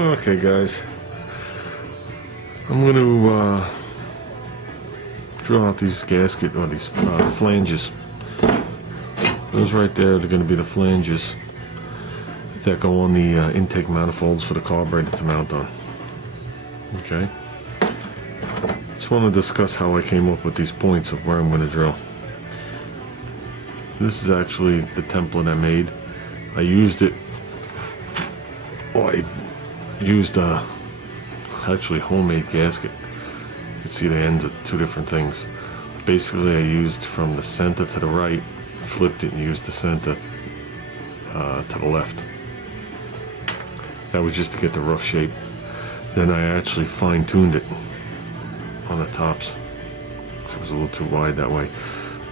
Okay guys, I'm going to drill out these gasket or these flanges. Those right there are going to be the flanges that go on the intake manifolds for the carburetor to mount on. Okay. Just want to discuss how I came up with these points of where I'm going to drill. This is actually the template I made. I used it. Oh, I used actually homemade gasket. You can see the ends of two different things. Basically, I used from the center to the right, flipped it and used the center to the left. That was just to get the rough shape. Then I actually fine-tuned it on the tops, so it was a little too wide that way.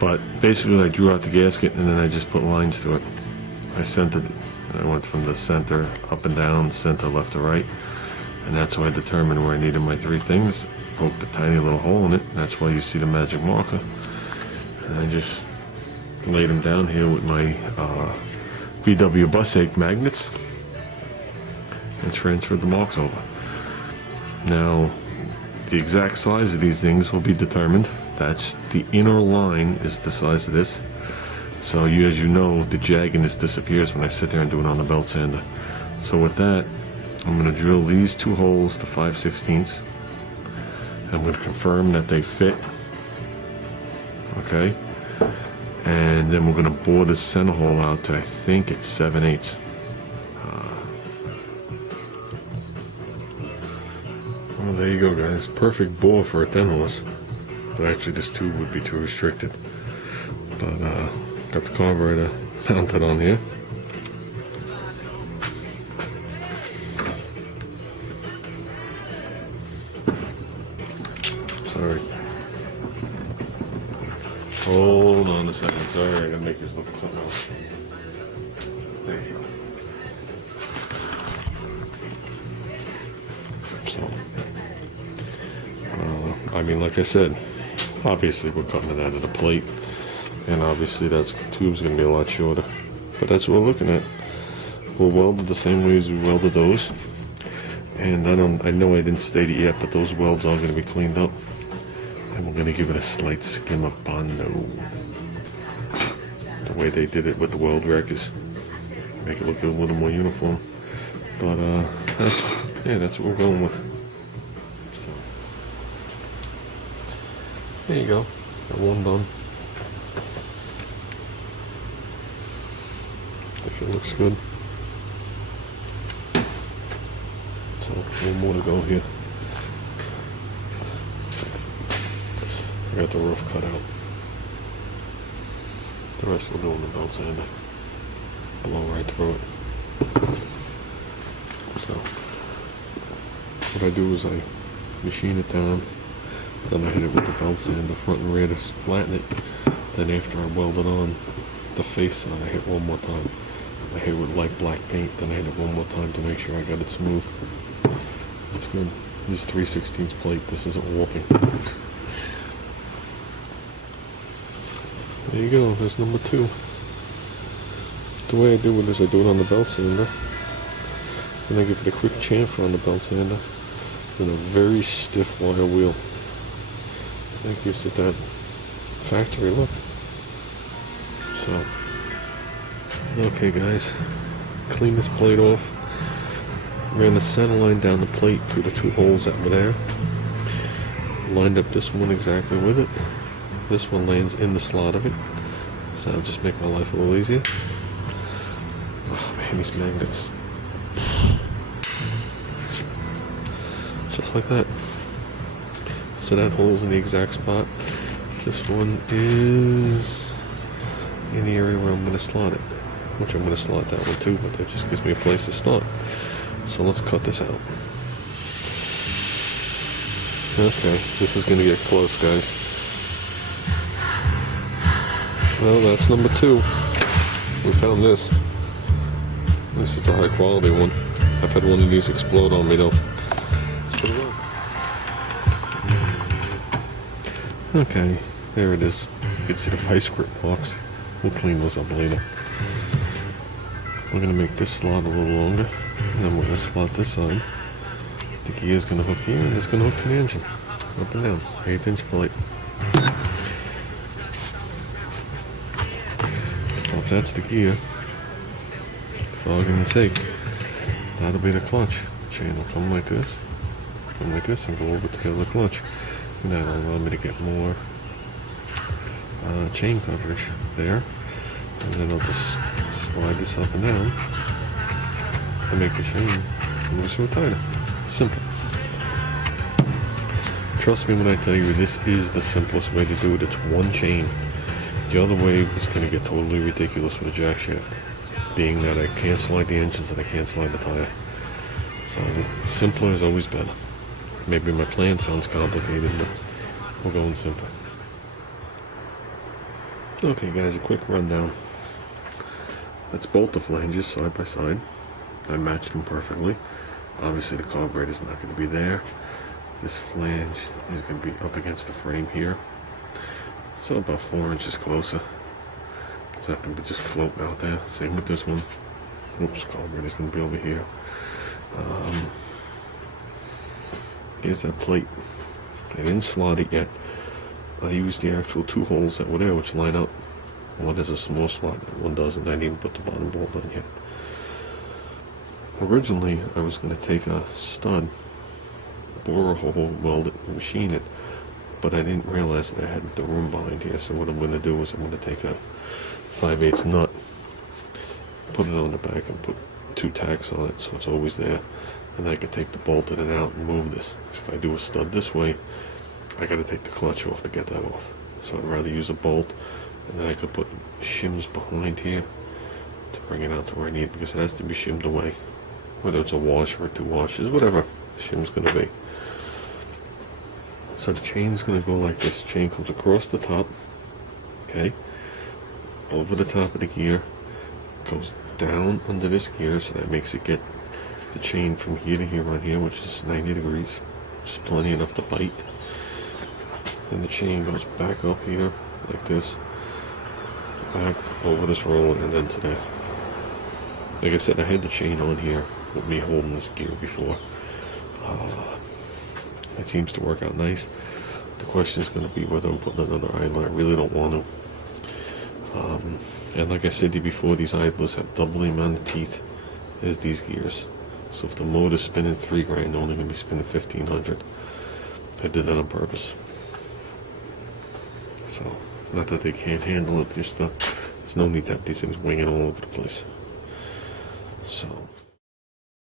But basically, I drew out the gasket and then I just put lines to it. I centered it. I went from the center up and down, center left to right, and that's how I determined where I needed my three things. Poked a tiny little hole in it. That's why you see the magic marker. And I just laid them down here with my VW bus ache magnets and transferred the marks over. Now, the exact size of these things will be determined. That's the inner line is the size of this. So as you know, the jaggedness disappears when I sit there and do it on the belt sander. So with that, I'm going to drill these two holes to 5/16. I'm going to confirm that they fit. Okay. And then we're going to bore the center hole out to, I think it's 7/8. Well, there you go, guys. Perfect bore for a 10 horse. But actually, this tube would be too restricted. But got the carburetor mounted on here. Sorry. Hold on a second. Sorry, I gotta make this look like something else. There you go. So, I mean, like I said, obviously we're cutting it out of the plate, and obviously that tube's gonna be a lot shorter. But that's what we're looking at. We'll weld it the same way as we welded those. And I know I didn't state it yet, but those welds are gonna be cleaned up. And we're going to give it a slight skim of Bondo. The way they did it with the weld wreckers. Make it look a little more uniform. But that's what we're going with. So, there you go. Got one done. I think it looks good. So, one more to go here. I got the roof cut out. The rest will go in the belt sander. Blow right through it. So, what I do is I machine it down, then I hit it with the belt sander front and rear to flatten it. Then after I weld it on the face side, I hit one more time. I hit it with light black paint, then I hit it one more time to make sure I got it smooth. That's good. This is 3/16 plate. This isn't warping. There you go, there's number 2. The way I do it is I do it on the belt sander, then I give it a quick chamfer on the belt sander, then a very stiff wire wheel. That gives it that factory look. So, okay guys, clean this plate off. Ran the center line down the plate through the 2 holes that were there. Lined up this one exactly with it. This one lands in the slot of it, so that'll just make my life a little easier. Oh man, these magnets. Just like that. So that hole's in the exact spot. This one is in the area where I'm going to slot it, which I'm going to slot that one too, but that just gives me a place to start. So let's cut this out. Okay, this is going to get close, guys. Well, that's number 2. We found this. This is a high quality one. I've had one of these explode on me though. Let's put it on. Okay, there it is. You can see the vice grip marks. We'll clean those up later. We're going to make this slot a little longer, and then we're going to slot this on. The gear is going to hook here, and it's going to hook to the engine. Up and down, 1/8 plate. Well, if that's the gear, for argument's sake, that'll be the clutch. Chain will come like this, and go over to the other clutch. And that'll allow me to get more chain coverage there. And then I'll just slide this up and down to make the chain loose or tighter. Simple. Trust me when I tell you this is the simplest way to do it. It's one chain. The other way is going to get totally ridiculous with a jack shaft, being that I can't slide the engines and I can't slide the tire. So simpler is always better. Maybe my plan sounds complicated, but we're going simple. Okay guys, a quick rundown. Let's bolt the flanges side by side. I matched them perfectly. Obviously the carburetor is not going to be there. This flange is going to be up against the frame here. So about 4 inches closer. It's not going to be just floating out there. Same with this one. Oops, carburetor is going to be over here. Here's that plate. I didn't slot it yet. I used the actual 2 holes that were there, which line up. One has a small slot, and one doesn't. I didn't even put the bottom bolt on yet. Originally, I was going to take a stud, bore a hole, weld it, and machine it, but I didn't realize that I had the room behind here. So what I'm going to do is I'm going to take a 5/8 nut, put it on the back, and put 2 tacks on it, so it's always there. And I can take the bolt in and out and move this. If I do a stud this way, I got to take the clutch off to get that off. So I'd rather use a bolt, and then I could put shims behind here to bring it out to where I need it, because it has to be shimmed away. Whether it's a wash or 2 washes, whatever the shim's going to be. So the chain's going to go like this. The chain comes across the top, okay, over the top of the gear, goes down under this gear, so that makes it get the chain from here to here on here, which is 90 degrees, which is plenty enough to bite. Then the chain goes back up here like this, back over this roller, and then to there. Like I said, I had the chain on here with me holding this gear before. It seems to work out nice. The question is going to be whether I'm putting another idler. I really don't want to. And like I said to you before, these idlers have double the amount of teeth as these gears. So if the motor's spinning 3 grand, they're only going to be spinning 1,500. I did that on purpose. So, not that they can't handle it, just there's no need to have these things winging all over the place. So